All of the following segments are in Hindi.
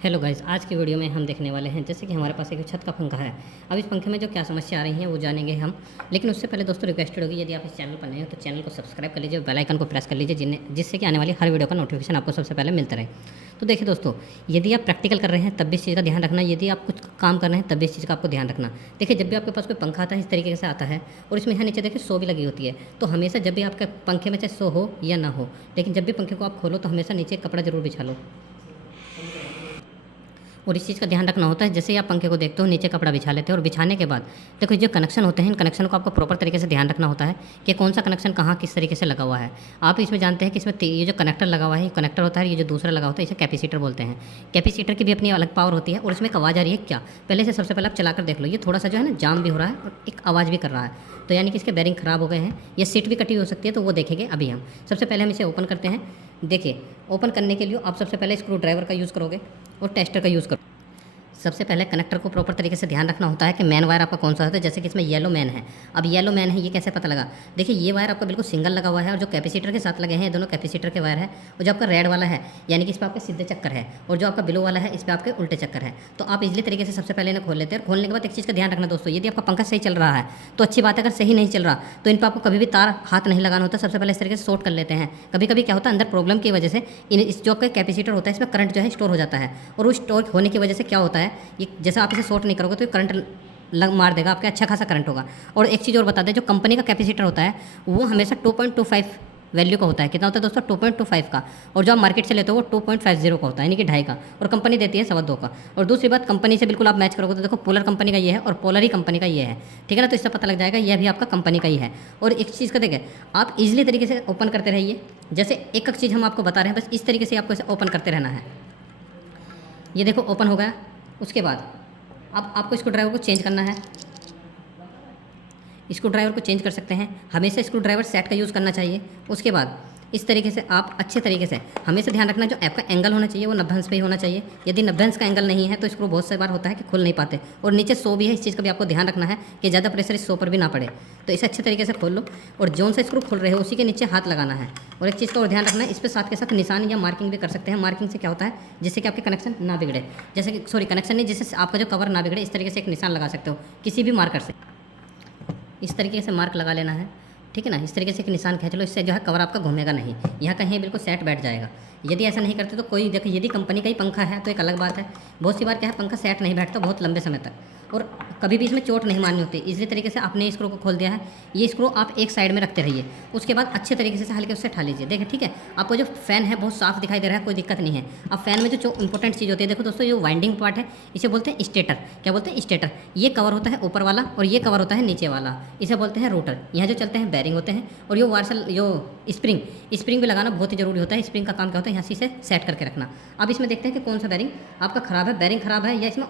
हेलो गाइस, आज की वीडियो में हम देखने वाले हैं जैसे कि हमारे पास एक छत का पंखा है। अब इस पंखे में जो क्या समस्या आ रही है वो जानेंगे हम। लेकिन उससे पहले दोस्तों रिक्वेस्टेड होगी, यदि आप इस चैनल पर नए हो तो चैनल को सब्सक्राइब कर लीजिए, बेल आइकन को प्रेस कर लीजिए जिससे कि आने वाली हर वीडियो का नोटिफिकेशन आपको सबसे पहले मिलता रहे। तो देखिए दोस्तों, यदि आप प्रैक्टिकल कर रहे हैं तब भी इस चीज़ का ध्यान रखना, यदि आप कुछ काम कर रहे हैं तब भी इस चीज़ का आपको ध्यान रखना। देखिए, जब भी आपके पास कोई पंखा आता है इस तरीके से आता है और इसमें यहाँ नीचे देखिए सो भी लगी होती है। तो हमेशा जब भी आपके पंखे में चाहे सो हो या ना हो, लेकिन जब भी पंखे को आप खोलो तो हमेशा नीचे कपड़ा जरूर बिछा लो। और इस चीज़ का ध्यान रखना होता है, जैसे ही आप पंखे को देखते हो नीचे कपड़ा बिछा लेते हो और बिछाने के बाद देखो जो कनेक्शन होते हैं इन कनेक्शन को आपको प्रॉपर तरीके से ध्यान रखना होता है कि कौन सा कनेक्शन कहाँ किस तरीके से लगा हुआ है। आप इसमें जानते हैं कि इसमें ये जो कनेक्टर लगा हुआ है ये कनेक्टर होता है, ये जो दूसरा लगा होता है इसे कैपेसिटर बोलते हैं। कैपेसिटर की भी अपनी अलग पावर होती है और इसमें एक आवाज़ आ रही है क्या, पहले से सबसे पहले आप चलाकर देख लो। ये थोड़ा सा जो है ना जाम भी हो रहा है और एक आवाज़ भी कर रहा है, तो यानी कि इसके बेरिंग ख़राब हो गए हैं या सीट भी कटी हो सकती है, तो वो देखेंगे अभी हम। सबसे पहले हम इसे ओपन करते हैं। देखिए, ओपन करने के लिए आप सबसे पहले स्क्रू ड्राइवर का यूज़ करोगे और टेस्टर का यूज़ करो। सबसे पहले कनेक्टर को प्रॉपर तरीके से ध्यान रखना होता है कि मेन वायर आपका कौन सा होता है। जैसे कि इसमें येलो मैन है, अब येलो मैन है ये कैसे पता लगा। देखिए, ये वायर आपका बिल्कुल सिंगल लगा हुआ है और जो कैपेसिटर के साथ लगे हैं ये दोनों कैपेसिटर के वायर है। और जो आपका रेड वाला है यानी कि इस पर आपके सीधे चक्कर है और जो आपका ब्लू वाला है इस पर आपके उल्टे चक्कर है। तो आप इजली तरीके से सबसे पहले इन्हें खोल लेते हैं। खोलने के बाद एक चीज़ का ध्यान रखना दोस्तों, यदि आपका पंखा सही चल रहा है तो अच्छी बात है, अगर सही नहीं चल रहा तो इन पर आपको कभी भी तार हाथ नहीं लगाना होता। सबसे पहले इस तरीके से शॉर्ट कर लेते हैं। कभी कभी क्या होता है, अंदर प्रॉब्लम की वजह से इस जो आपका कैपेसिटर होता है इसमें करंट जो है स्टोर हो जाता है और उस स्टोर होने की वजह से क्या होता है, ये जैसा इसे शॉर्ट नहीं करोगे तो करंट मार देगा, आपका अच्छा खासा करंट होगा। और एक चीज़ और बता दें, जो कंपनी का कैपेसिटर होता है वो हमेशा 2.25 वैल्यू का होता है। कितना होता है दोस्तों, 2.25 का। और जो आप मार्केट से लेते हो वो 2.50 का होता है, यानी कि 2.5 का। और कंपनी देती है 2.25 का। और दूसरी बात, कंपनी से बिल्कुल आप मैच करोगे तो देखो पोलर कंपनी का ये है और पोलर ही कंपनी का ये है, ठीक है ना। तो इससे पता लग जाएगा यह भी आपका कंपनी का ही है। और एक चीज़ का देखें, आप इजीली तरीके से ओपन करते रहिए। जैसे एक एक चीज़ हम आपको बता रहे हैं, बस इस तरीके से आपको इसे ओपन करते रहना है। ये देखो ओपन हो गया। उसके बाद अब आपको स्क्रू ड्राइवर को चेंज करना है। स्क्रू ड्राइवर को चेंज कर सकते हैं, हमेशा स्क्रू ड्राइवर सेट का यूज़ करना चाहिए। उसके बाद इस तरीके से आप अच्छे तरीके से हमेशा ध्यान रखना, जो आपका एंगल होना चाहिए वो 90 अंश पे ही होना चाहिए। यदि 90 अंश का एंगल नहीं है तो स्क्रू बहुत सी बार होता है कि खुल नहीं पाते। और नीचे सो भी है, इस चीज़ का भी आपको ध्यान रखना है कि ज़्यादा प्रेशर इस सो पर भी ना पड़े। तो इसे अच्छे तरीके से खोल लो और जोन से स्क्रू खोल रहे हो उसी के नीचे हाथ लगाना है। और एक चीज़ का और ध्यान रखना है, इस पर साथ के साथ निशान या मार्किंग भी कर सकते हैं। मार्किंग से क्या होता है, जिससे कि आपके कनेक्शन ना बिगड़े, जैसे कि सॉरी कनेक्शन नहीं, जिससे आपका जो कवर ना बिगड़े, इस तरीके से एक निशान लगा सकते हो किसी भी मार्कर से। इस तरीके से मार्क लगा लेना है, ठीक है ना। इस तरीके से एक निशान खींच लो, इससे जो है कवर आपका घूमेगा नहीं, यहाँ कहीं बिल्कुल सेट बैठ जाएगा। यदि ऐसा नहीं करते तो कोई देखिए, यदि कंपनी का ही पंखा है तो एक अलग बात है। बहुत सी बार क्या है, पंखा सेट नहीं बैठता बहुत लंबे समय तक और कभी भी इसमें चोट नहीं मारनी होती। इसी तरीके से आपने स्क्रू को खोल दिया है, ये स्क्रू आप एक साइड में रखते रहिए। उसके बाद अच्छे तरीके से हल्के उससे उठा लीजिए। देखिए, ठीक है, आपको जो फैन है बहुत साफ दिखाई दे रहा है, कोई दिक्कत नहीं है। अब फैन में जो इंपॉर्टेंट चीज़ होती है, देखो दोस्तों, ये वाइंडिंग पार्ट है, इसे बोलते हैं स्टेटर। क्या बोलते हैं, स्टेटर। ये कवर होता है ऊपर वाला और ये कवर होता है नीचे वाला, इसे बोलते हैं रोटर। यहाँ जो चलते हैं बैरिंग होते हैं और ये वार्सल जो स्प्रिंग भी लगाना बहुत ही जरूरी होता है। स्प्रिंग का काम क्या होता है, यहाँ से इसे सेट करके रखना। अब इसमें देखते हैं कि कौन सा बैरिंग आपका ख़राब है, बैरिंग ख़राब है या इसमें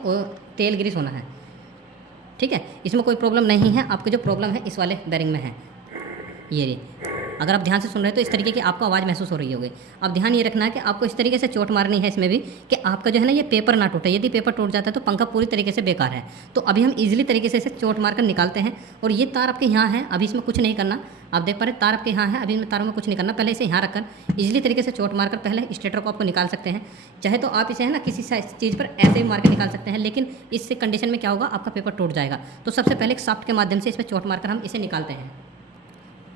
तेल ग्रीस होना है, ठीक है। इसमें कोई प्रॉब्लम नहीं है, आपको जो प्रॉब्लम है इस वाले बैरिंग में है। ये अगर आप ध्यान से सुन रहे हो तो इस तरीके की आपको आवाज़ महसूस हो रही होगी। अब ध्यान ये रखना है कि आपको इस तरीके से चोट मारनी है इसमें भी कि आपका जो है ना ये पेपर ना टूटे। यदि पेपर टूट जाता है तो पंखा पूरी तरीके से बेकार है। तो अभी हम इजीली तरीके से इसे चोट मारकर निकालते हैं। और ये तार आपके यहाँ है, अभी इसमें कुछ नहीं करना। आप देख पा रहे तार आपके यहाँ है, अभी इन तारों में कुछ नहीं करना। पहले इसे यहाँ रखकर इजीली तरीके से चोट मारकर पहले स्टेटर को आपको निकाल सकते हैं। चाहे तो आप इसे है ना किसी चीज़ पर ऐसे ही मार के निकाल सकते हैं, लेकिन इससे कंडीशन में क्या होगा, आपका पेपर टूट जाएगा। तो सबसे पहले एक शाफ्ट के माध्यम से इस पर चोट मारकर हम इसे निकालते हैं।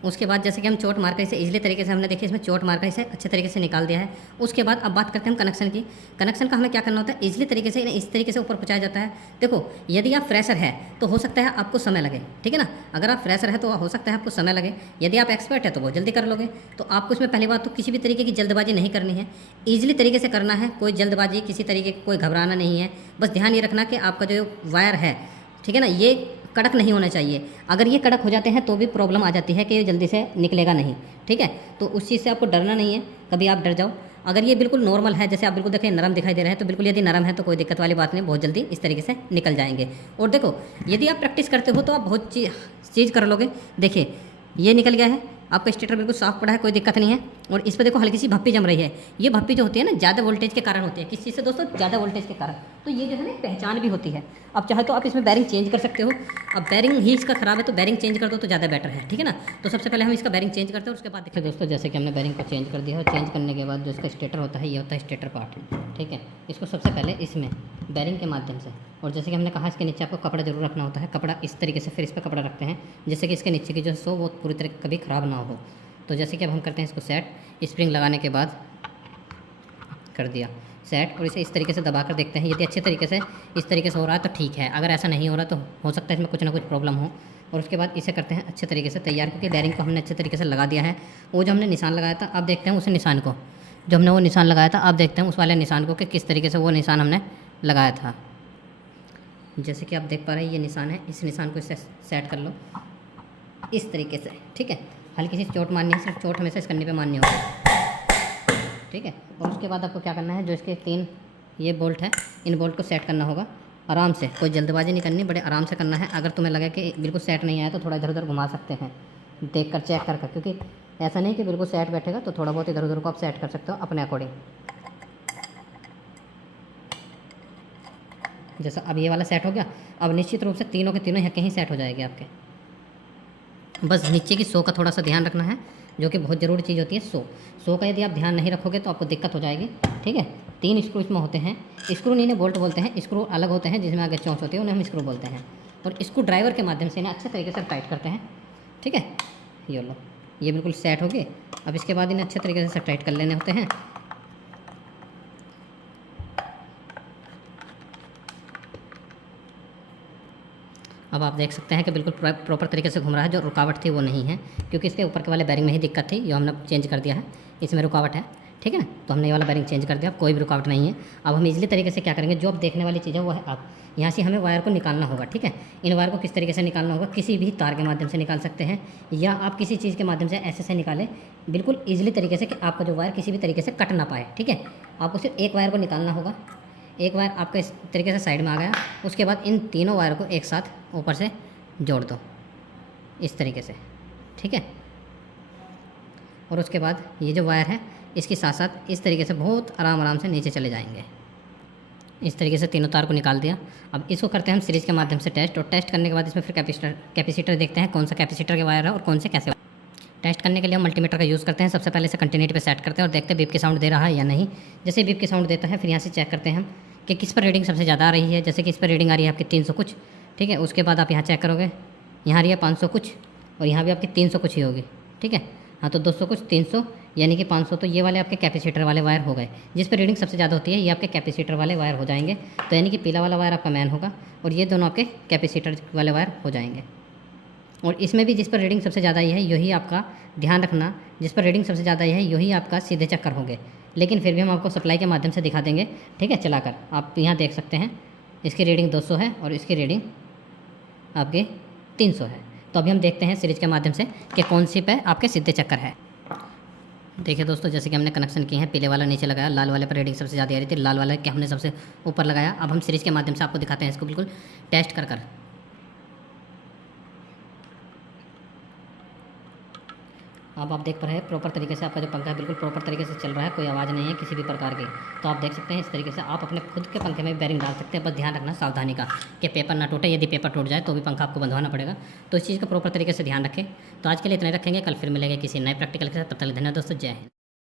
उसके बाद जैसे कि हम चोट मारकर इसे इजीली तरीके से हमने देखिए इसमें चोट मारकर इसे अच्छे तरीके से निकाल दिया है। उसके बाद अब बात करते हैं हम कनेक्शन की। कनेक्शन का हमें क्या करना होता है, इजीली तरीके से इन्हें इस तरीके से ऊपर पहुंचाया जाता है। देखो, यदि आप फ्रेशर है तो हो सकता है आपको समय लगे, ठीक है ना। अगर आप फ्रेशर है तो हो सकता है आपको समय लगे। यदि आप एक्सपर्ट है तो बहुत जल्दी कर लोगे। तो आपको इसमें पहली बात तो किसी भी तरीके की जल्दबाजी नहीं करनी है, ईजिली तरीके से करना है। कोई जल्दबाजी किसी तरीके कोई घबराना नहीं है। बस ध्यान ये रखना कि आपका जो वायर है, ठीक है ना, ये कड़क नहीं होना चाहिए। अगर ये कड़क हो जाते हैं तो भी प्रॉब्लम आ जाती है कि ये जल्दी से निकलेगा नहीं, ठीक है। तो उस चीज़ से आपको डरना नहीं है, कभी आप डर जाओ। अगर ये बिल्कुल नॉर्मल है, जैसे आप बिल्कुल देखें नरम दिखाई दे रहा है, तो बिल्कुल यदि नरम है तो कोई दिक्कत वाली बात नहीं, बहुत जल्दी इस तरीके से निकल जाएंगे। और देखो, यदि आप प्रैक्टिस करते हो तो आप बहुत चीज़ कर लोगे। देखिए, ये निकल गया है, आपका स्टेटर बिल्कुल साफ पड़ा है, कोई दिक्कत नहीं है। और इस पर देखो हल्की सी भप्पी जम रही है। ये भप्पी जो होती है ना ज़्यादा वोल्टेज के कारण होती है। किस चीज़ से दोस्तों? ज़्यादा वोल्टेज के कारण। तो ये जो है ना पहचान भी होती है। अब चाहे तो आप इसमें बैरिंग चेंज कर सकते हो। अब बैरिंग ही इसका खराब है तो बैरिंग चेंज कर दो तो ज़्यादा बेटर है, ठीक है ना। तो सबसे पहले हम इसका बैरिंग चेंज करते हैं, उसके बाद देखिए दोस्तों जैसे कि हमने बैरिंग को चेंज कर दिया है। चेंज करने के बाद जो इसका स्टेटर होता है ये होता है स्टेटर पार्ट, ठीक है। इसको सबसे पहले इसमें बैरिंग के माध्यम से, और जैसे कि हमने कहा इसके नीचे आपको कपड़ा जरूर रखना होता है। कपड़ा इस तरीके से फिर इस पर कपड़ा रखते हैं जैसे कि इसके नीचे की जो सो वो पूरी तरह कभी ख़राब ना हो। तो जैसे कि अब हम करते हैं इसको सेट, स्प्रिंग लगाने के बाद कर दिया सेट, और इसे इस तरीके से दबा कर देखते हैं। यदि अच्छे तरीके से इस तरीके से हो रहा है तो ठीक है, अगर ऐसा नहीं हो रहा तो हो सकता है इसमें कुछ ना कुछ प्रॉब्लम हो। और उसके बाद इसे करते हैं अच्छे तरीके से तैयार, क्योंकि बैरिंग को हमने अच्छे तरीके से लगा दिया है। वो जो हमने निशान लगाया था, अब देखते हैं उस निशान को, जो हमने वो निशान लगाया था, अब देखते हैं उस वाले निशान को कि किस तरीके से वो निशान हमने लगाया था। जैसे कि आप देख पा रहे हैं ये निशान है, इस निशान को इससे सेट कर लो इस तरीके से, ठीक है। हल्की सी चोट मारनी है, सिर्फ चोट हमेशा इस करने पे मारनी होगी, ठीक है। और उसके बाद आपको क्या करना है, जो इसके 3 ये बोल्ट है, इन बोल्ट को सेट करना होगा आराम से। कोई जल्दबाजी नहीं करनी, बड़े आराम से करना है। अगर तुम्हें लगे कि बिल्कुल सेट नहीं आया तो थोड़ा इधर उधर घुमा सकते हैं, देख कर चेक कर, क्योंकि ऐसा नहीं कि बिल्कुल सेट बैठेगा, तो थोड़ा बहुत इधर उधर को आप सेट कर सकते हो अपने अकॉर्डिंग। जैसा अब ये वाला सेट हो गया, अब निश्चित रूप से तीनों के तीनों यहाँ कहीं सेट हो जाएंगे आपके। बस नीचे की सो का थोड़ा सा ध्यान रखना है, जो कि बहुत ज़रूरी चीज़ होती है। सो का यदि आप ध्यान नहीं रखोगे तो आपको दिक्कत हो जाएगी, ठीक है। 3 स्क्रू इसमें होते हैं, स्क्रू नहीं बोल्ट बोलते हैं, स्क्रू अलग होते हैं जिसमें आगे चौंच होती है, उन्हें हम स्क्रू बोलते हैं। और स्क्रू ड्राइवर के माध्यम से इन्हें अच्छे तरीके से टाइट करते हैं, ठीक है। ये लो, ये बिल्कुल सेट हो गए। अब इसके बाद इन्हें अच्छे तरीके से टाइट कर लेने होते हैं। अब आप देख सकते हैं कि बिल्कुल प्रॉपर तरीके से घूम रहा है। जो रुकावट थी वो नहीं है, क्योंकि इसके ऊपर के वाले बैरिंग में ही दिक्कत थी, जो हमने चेंज कर दिया है। इसमें रुकावट है, ठीक है ना। तो हमने ये वाला बैरिंग चेंज कर दिया, कोई भी रुकावट नहीं है। अब हम इजीली तरीके से क्या करेंगे, जो अब देखने वाली चीज़ है वो है अब यहाँ से हमें वायर को निकालना होगा, ठीक है। इन वायर को किस तरीके से निकालना होगा, किसी भी तार के माध्यम से निकाल सकते हैं, या आप किसी चीज़ के माध्यम से ऐसे निकालें बिल्कुल ईजिली तरीके से कि आपका जो वायर किसी भी तरीके से कट ना पाए, ठीक है। आपको सिर्फ एक वायर को निकालना होगा। एक वायर आपका इस तरीके से साइड में आ गया, उसके बाद इन तीनों वायर को एक साथ ऊपर से जोड़ दो इस तरीके से, ठीक है। और उसके बाद ये जो वायर है इसके साथ साथ इस तरीके से बहुत आराम से नीचे चले जाएंगे। इस तरीके से तीनों तार को निकाल दिया। अब इसको करते हैं हम सीरीज़ के माध्यम से टेस्ट, और टेस्ट करने के बाद इसमें फिर कैपेसिटर देखते हैं कौन सा कैपेसिटर के वायर है और कौन से कैसे। टेस्ट करने के लिए हम मल्टीमीटर का यूज़ करते हैं। सबसे पहले इसे कंटिन्यूटी पे सेट करते हैं और देखते हैं बीप की साउंड दे रहा है या नहीं। जैसे बीप की साउंड देता है फिर यहाँ से चेक करते हैं हम कि किस पर रीडिंग सबसे ज़्यादा आ रही है। जैसे कि इस पर रीडिंग आ रही है आपकी 300 कुछ, ठीक है। उसके बाद आप यहाँ चेक करोगे, यहाँ आ रही है 500 कुछ, और यहाँ भी आपकी 300 कुछ ही होगी, ठीक है। हाँ, तो 200 कुछ 300 यानी कि 500, तो ये वाले आपके कैपेसिटर वाले वायर हो गए। जिस पर रीडिंग सबसे ज़्यादा होती है ये आपके कैपेसिटर वाले वायर हो जाएंगे। तो यानी कि पीला वाला वायर आपका मैन होगा और ये दोनों आपके कैपेसिटर वाले वायर हो जाएंगे। और इसमें भी जिस पर रीडिंग सबसे ज़्यादा है यही आपका ध्यान रखना, जिस पर रीडिंग सबसे ज़्यादा है यही आपका सीधे चक्कर होंगे। लेकिन फिर भी हम आपको सप्लाई के माध्यम से दिखा देंगे, ठीक है, चलाकर। आप यहाँ देख सकते हैं इसकी रीडिंग 200 है और इसकी रीडिंग आपके 300 है। तो अभी हम देखते हैं सीरीज के माध्यम से कि कौन सी पे आपके सीधे चक्कर है। देखिए दोस्तों, जैसे कि हमने कनेक्शन किए हैं, पीले वाला नीचे लगाया, लाल वाले पर रीडिंग सबसे ज़्यादा आ रही थी, लाल वाला के हमने सबसे ऊपर लगाया। अब हम सीरीज के माध्यम से आपको दिखाते हैं इसको बिल्कुल टेस्ट कर। अब आप देख पा रहे हैं प्रॉपर तरीके से आपका जो पंखा है बिल्कुल प्रॉपर तरीके से चल रहा है, कोई आवाज़ नहीं है किसी भी प्रकार की। तो आप देख सकते हैं इस तरीके से आप अपने खुद के पंखे में बैरिंग डाल सकते हैं। बस ध्यान रखना सावधानी का कि पेपर ना टूटे। यदि पेपर टूट जाए तो भी पंखा आपको बंधवाना पड़ेगा। तो इस चीज़ का प्रॉपर तरीके से ध्यान रखें। तो आज के लिए इतना ही रखेंगे, कल फिर मिलेंगे किसी नए प्रैक्टिकल के साथ। तब तक धन्यवाद दोस्तों, जय हिंद।